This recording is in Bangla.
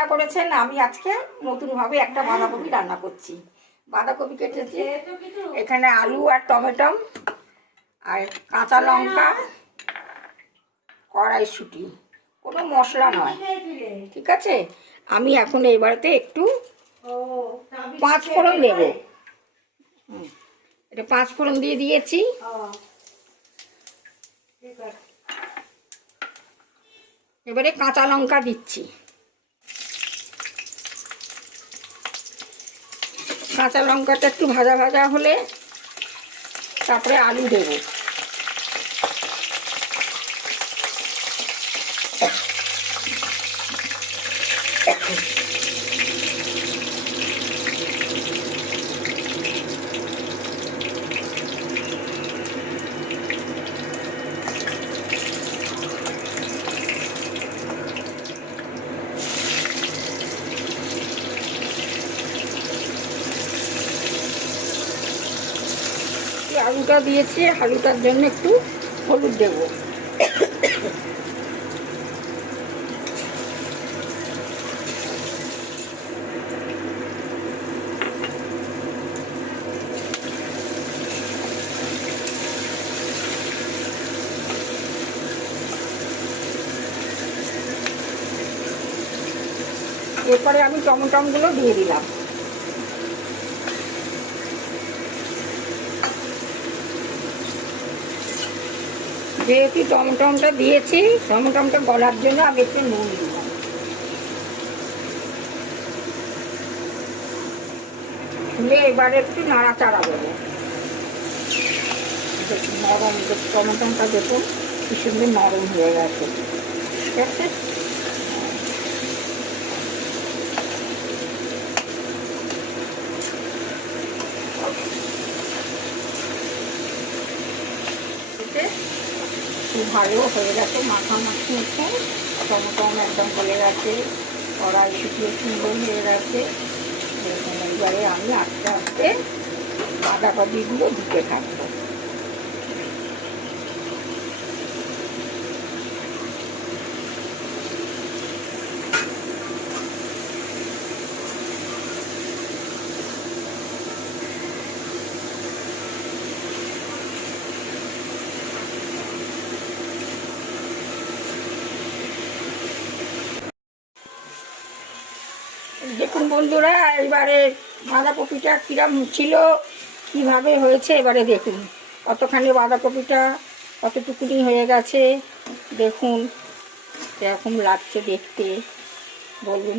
রান্না করেছেন, আমি আজকে নতুনভাবে একটা বাঁধাকপি রান্না করছি। বাঁধাকপি কেটেছি, এখানে আলু আর টমেটো আর কাঁচা লঙ্কা, কড়াইশুটি, কোনো মশলা নয়। ঠিক আছে? আমি এখন এইবারেতে একটু পাঁচ ফোড়ন দেবো। এটা পাঁচ ফোড়ন দিয়ে দিয়েছি। এবারে কাঁচা লঙ্কা দিচ্ছি। কাঁচা লঙ্কাটা একটু ভাজা ভাজা হলে তারপরে আলু দেবো। এই আলুটা দিয়েছি আলুটার জন্য একটু হলুদ দেবো। এরপরে আমি টমেটমগুলো দিয়ে দিলাম। যেহেতু টমটমটা দিয়েছি, টমটমটা গলার জন্য আগে একটু নুন দিলাম। খুলে এবারে একটু নাড়াচাড়া দেবো নরম টমটমটা দেখুন, কি সুন্দর নরম হয়ে গেছে। ঠিক আছে খুব ভালো হয়ে গেছে মাখামাখি মাখি মতো টমেটম একদম গলে গেছে, কড়াই শুকিয়ে সুন্দর হয়ে গেছে। এবারে আমি আস্তে আস্তে বাঁধাকপিগুলো দিতে থাকব। দেখুন বন্ধুরা, এবারে বাঁধাকপিটা কিরম ছিল, কীভাবে হয়েছে, এবারে দেখুন। কতখানি বাঁধাকপিটা, কতটুকুনি হয়ে গেছে, দেখুন। এরকম লাগছে দেখতে, বলুন।